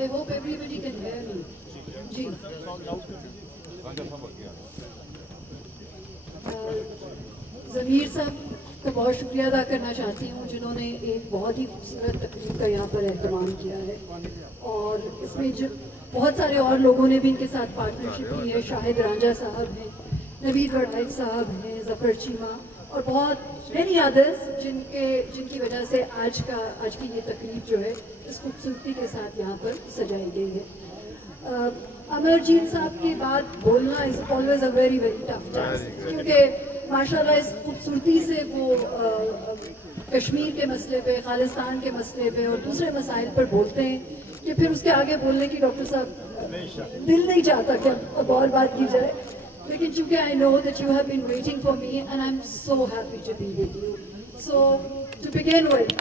I hope everybody can hear me. जी ज़मीर साहब का बहुत शुक्रिया अदा करना चाहती हूँ जिन्होंने एक बहुत ही खूबसूरत तकरीब का यहाँ पर एहतमाम किया है और इसमें जो बहुत सारे और लोगों ने भी इनके साथ पार्टनरशिप की है। शाहिद रांझा साहब हैं, नवीद वड़ाइक साहब हैं, ज़फ़र चीमा और बहुत मैनी अदर्स जिनकी वजह से आज की ये तकरीब जो है इस खूबसूरती के साथ यहाँ पर सजाई गई है। अमरजीत साहब के बाद बोलना is always a very tough task क्योंकि माशाल्लाह इस खूबसूरती से वो कश्मीर के मसले पे, खालिस्तान के मसले पे और दूसरे मसाइल पर बोलते हैं कि फिर उसके आगे बोलने की डॉक्टर साहब दिल नहीं चाहता कि अब और बात की जाए। लेकिन चूंकि I know that you have been waiting for me and I am so happy to be with you. So to begin with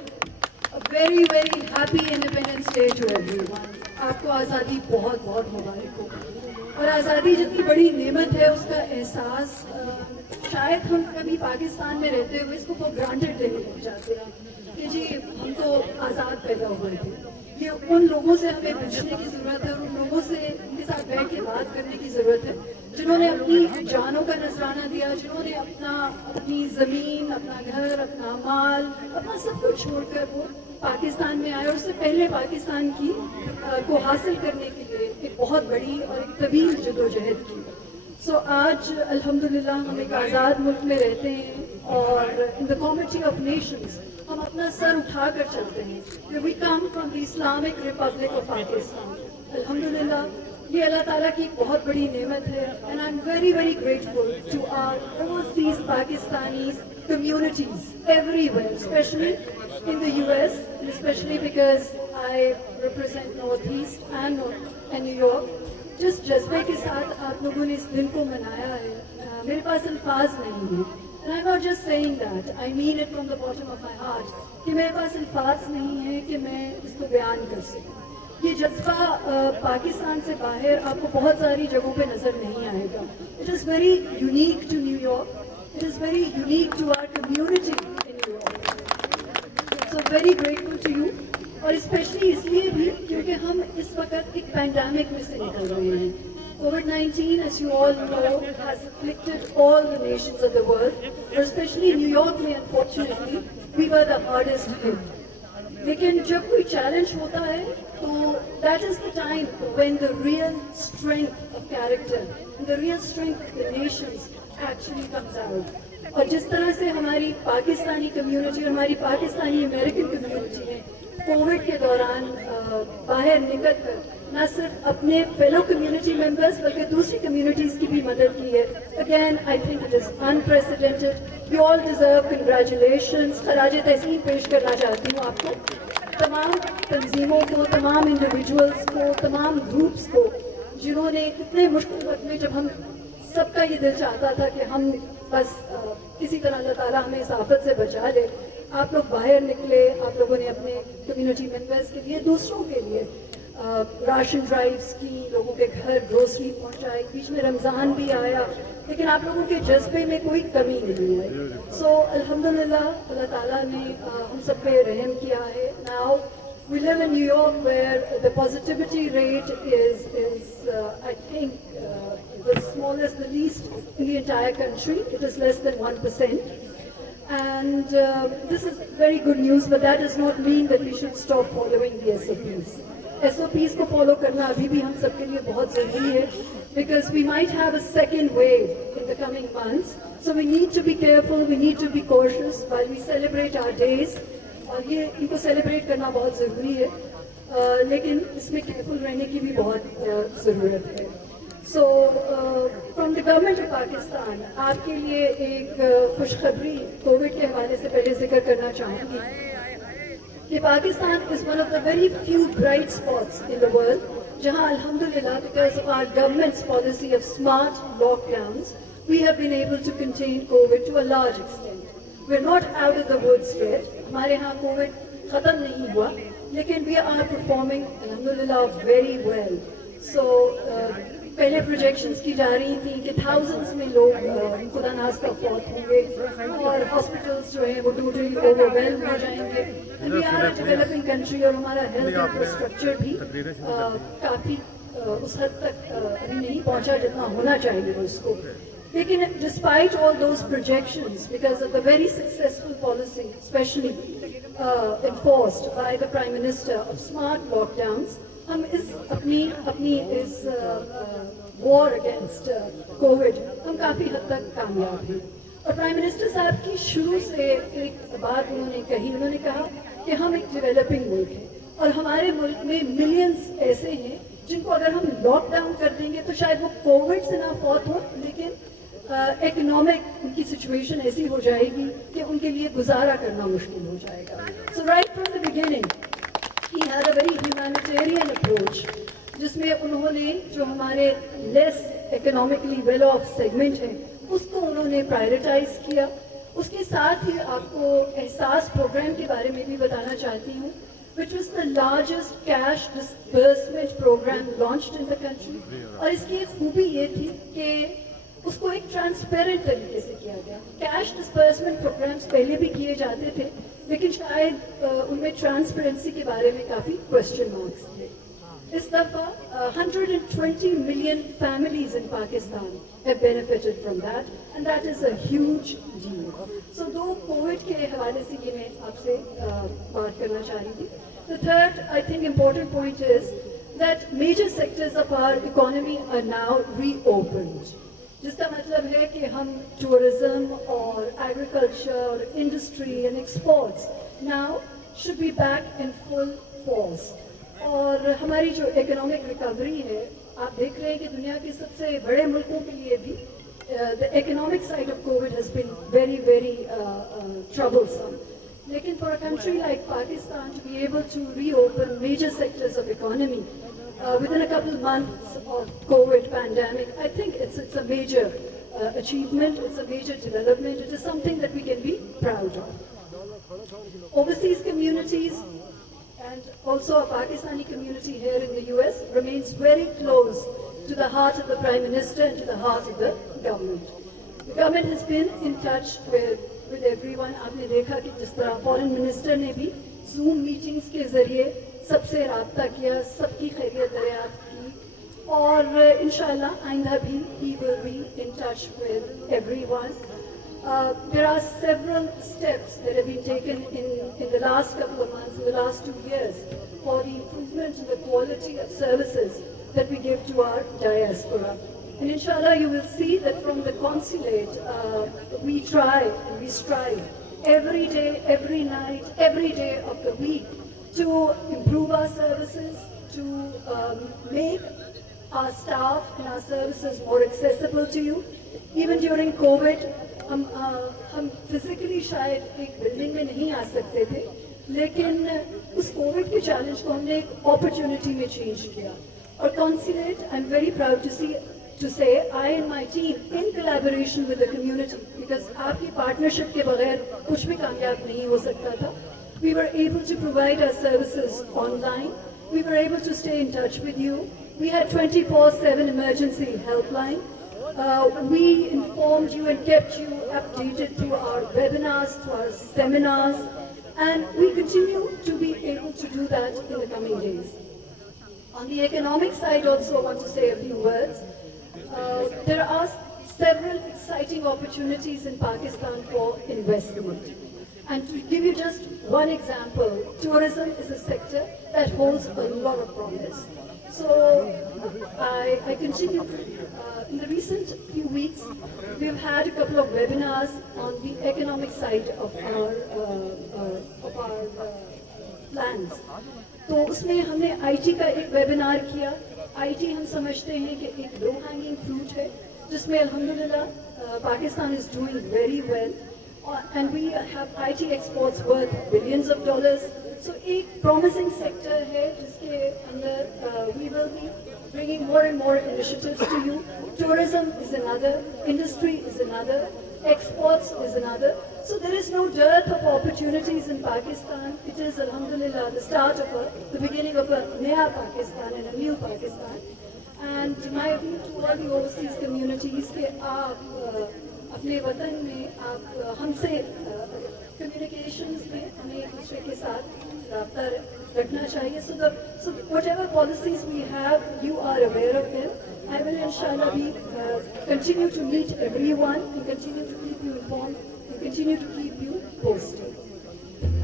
a very very happy Independence Day to everyone. आपको आज़ादी बहुत बहुत मुबारक हो। और आज़ादी जितनी बड़ी नेमत है उसका एहसास शायद हम कभी पाकिस्तान में रहते हुए इसको बहुत ग्रांटेड लेने लग जाते हैं कि जी हम तो आज़ाद पैदा हुए थे। ये उन लोगों से हमें पूछने की ज़रूरत है और उन लोगों से उनके साथ बैठ के बात करने की ज़रूरत है जिन्होंने अपनी जानों का नजराना दिया, जिन्होंने अपनी ज़मीन, अपना घर, अपना माल, अपना सब कुछ छोड़कर वो पाकिस्तान में आए और उससे पहले पाकिस्तान को हासिल करने के लिए एक बहुत बड़ी और एक तवील जदोजहद की। सो आज अल्हम्दुलिल्लाह हम एक आज़ाद मुल्क में रहते हैं और in the comity of nations हम अपना सर उठा कर चलते हैं। We come from the Islamic Republic of Pakistan. अल्हम्दुलिल्लाह ये अल्लाह ताला की बहुत बड़ी नेमत है and I am very very grateful to our overseas Pakistanis communities everywhere, especially in the US, and especially because I represent Northeast and New York. जिस जज्बे के साथ आप लोगों ने इस दिन को मनाया है मेरे पास अल्फाज नहीं है। And I'm not just saying that, I mean it from the bottom of my heart कि मेरे पास अल्फाज नहीं है कि मैं इसको बयान कर सकूं। ये जज्बा पाकिस्तान से बाहर आपको बहुत सारी जगहों पे नजर नहीं आएगा। It is very unique to New York. It is very unique to our community in New York. So very grateful to you. और स्पेशली इसलिए भी क्योंकि हम इस वक्त एक पैंडेमिक में से निकल रहे हैं। COVID-19, as you all know, has afflicted all the nations of the world, और especially New York में unfortunately we were the hardest hit. लेकिन जब कोई चैलेंज होता है तो that is the time when the real strength of character, the real strength of the nations actually comes out. और जिस तरह से हमारी पाकिस्तानी कम्युनिटी और हमारी पाकिस्तानी अमेरिकन कम्युनिटी ने कोविड के दौरान बाहर निकल कर न सिर्फ अपने फेलो कम्युनिटी मेंबर्स बल्कि दूसरी कम्युनिटीज की भी मदद की है। Again I think it is unprecedented. You all deserve congratulations. खराज तहसीन पेश करना चाहती हूँ आपको, तमाम तंजीमों को, तमाम इंडिविजुअल्स को, तमाम ग्रुप्स को जिन्होंने इतने मुश्किल वक्त में, जब हम सबका ये दिल चाहता था कि हम बस किसी तरह अल्लाह ताला हमें इस आफत से बचा ले, आप लोग बाहर निकले। आप लोगों ने अपने कम्युनिटी मेंबर्स के लिए, दूसरों के लिए राशन ड्राइव्स की, लोगों के घर ग्रोसरी पहुंचाई। बीच में रमज़ान भी आया लेकिन आप लोगों के जज्बे में कोई कमी नहीं आई। सो अल्हम्दुलिल्लाह अल्लाह ताला ने हम सब पे रहम किया है। Now we live in New York where the positivity rate is I think the smallest, the least in the entire country. It is less than 1%. And this is very good news, but that does not mean that we should stop following the SOPs. SOPs को follow करना अभी भी हम सबके लिए बहुत ज़रूरी है because we might have a second wave in the coming months. So we need to be careful, we need to be cautious while we celebrate our days. और ये इनको सेलिब्रेट करना बहुत ज़रूरी है, लेकिन इसमें केयरफुल रहने की भी बहुत ज़रूरत है। So from the government of Pakistan आपके लिए एक खुशखबरी कोविड के हवाले से पहले जिक्र करना चाहूँगी कि Pakistan is one of the very few bright spots in the world जहाँ अल्हम्दुलिल्लाह because of our government's policy of smart lockdowns we have been able to contain COVID to a large extent. We're not out of the woods yet. हमारे यहाँ Covid ख़त्म नहीं हुआ, लेकिन we are performing alhamdulillah very well. So पहले projections की जा रही थी कि थाउजेंड्स में लोग खुदा नास्ता फौत होंगे और हॉस्पिटल्स जो है वो टोटली ओवरवेल्म हो जाएंगे। And we are a developing country और हमारा हेल्थ इंफ्रास्ट्रक्चर भी काफ़ी उस हद तक अभी नहीं पहुंचा जितना होना चाहिए उसको। लेकिन despite all those projections, because of the very successful policy, especially enforced by the Prime Minister of smart lockdowns, हम अपनी इस war against COVID हम काफ़ी हद तक कामयाब हैं। और प्राइम मिनिस्टर साहब की शुरू से एक बात उन्होंने कहा कि हम एक डेवलपिंग मुल्क हैं और हमारे मुल्क में मिलियंस ऐसे हैं जिनको अगर हम लॉकडाउन कर देंगे तो शायद वो कोविड से ना फौत हो, लेकिन इकोनॉमिक उनकी सिचुएशन ऐसी हो जाएगी कि उनके लिए गुजारा करना मुश्किल हो जाएगा। So right from the beginning ही had a very humanitarian approach, जिसमें उन्होंने जो हमारे less economically well off segment है उसको उन्होंने प्रायोरिटाइज किया। उसके साथ ही आपको एहसास प्रोग्राम के बारे में भी बताना चाहती हूँ, which was the largest cash disbursement program launched in the country। और इसकी एक खूबी ये थी कि उसको एक ट्रांसपेरेंट तरीके से किया गया। कैश डिस्बर्समेंट प्रोग्राम्स पहले भी किए जाते थे, लेकिन शायद उनमें ट्रांसपेरेंसी के बारे में काफ़ी क्वेश्चन मार्क्स थे। इस दफ़ा 120 million families in Pakistan have benefited from that, and that is a huge deal. So दो कोविड के हवाले से ये मैं आपसे बात करना चाह रही थी। The third, I think, important point is that major sectors of our economy are now reopened. जिसका मतलब है कि हम टूरिज्म और agriculture, industry and exports now should be back in full force. और हमारी जो इकोनॉमिक रिकवरी है, आप देख रहे हैं कि दुनिया के सबसे बड़े मुल्कों के लिए भी the economic side of covid has been very very troublesome. लेकिन for a country like Pakistan to be able to reopen major sectors of economy within a couple of months of COVID pandemic, I think it's a major achievement, it's a major development, it is something that we can be proud of. Overseas communities and also our Pakistani community here in the US remains very close to the heart of the Prime Minister and to the heart of the government. The government has been in touch with everyone. आपने देखा कि जिस तरह foreign minister ने भी Zoom meetings के जरिए सबसे राब्ता किया, सबकी खैरियत दरियाफ्त की, और इंशाल्लाह आइंदा भी he will be in touch with everyone. There are several steps that have been taken in the last couple of months, in the last 2 years, for the improvement in the quality of services that we give to our diaspora. And inshallah you will see that from the consulate we try and we strive every day, every night, every day of the week to improve our services, to make our staff and our services more accessible to you. Even during COVID, हम physically शायद एक building में नहीं आ सकते थे, लेकिन उस Covid के चैलेंज को हमने एक अपॉर्चुनिटी में चेंज किया। और consulate, I'm very proud to say, I and my team, in collaboration with the community, because आपकी partnership के बगैर कुछ भी कामयाब नहीं हो सकता था, we were able to provide our services online. We were able to stay in touch with you. We had 24/7 emergency helpline. We informed you and kept you updated through our webinars, through our seminars, and we continue to be able to do that in the coming days. On the economic side also, I want to say a few words. There are several exciting opportunities in Pakistan for investment. And to give you just one example, tourism is a sector that holds a lot of promise. So I continue to, in the recent few weeks, we've had a couple of webinars on the economic side of our plans. तो उसमें हमने IT का एक webinar किया। IT हम समझते हैं कि एक low hanging fruit है, जिसमें अल्हम्दुलिल्लाह Pakistan is doing very well. And we have IT exports worth billions of dollars. So एक promising sector है जिसके अंदर we will be bringing more and more initiatives to you. Tourism is another, industry is another, exports is another. So there is no dearth of opportunities in Pakistan. It is, alhamdulillah, the start of the beginning of a Naya Pakistan and a new Pakistan. And my appeal to all the overseas communities कि आप अपने वतन में आप हमसे communications में हमें एक दूसरे के साथ राब्ता रखना चाहिए. So whatever policies we have, you are aware of them. I will inshallah continue to meet everyone and continue to keep you informed. Continue to keep you posted.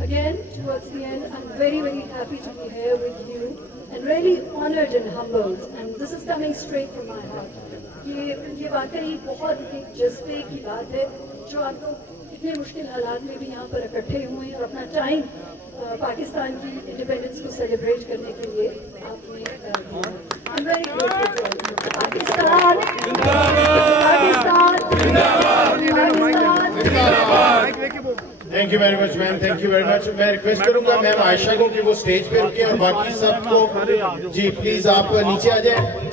Again, towards the end, I'm very, very happy to be here with you and really honored and humbled. And this is coming straight from my heart. ये वाकई बहुत एक जज्बे की बात है जो आप लोग इतने मुश्किल हालात में भी यहाँ पर इकट्ठे हुए हैं और अपना टाइम पाकिस्तान की इंडिपेंडेंस को सेलिब्रेट करने के लिए आपने दिया. I'm very grateful to you. Pakistan thank you very much ma'am, thank you very much. मैं रिक्वेस्ट करूंगा मैम आयशा को कि वो स्टेज पे रुके और बाकी सबको जी प्लीज आप नीचे आ जाए.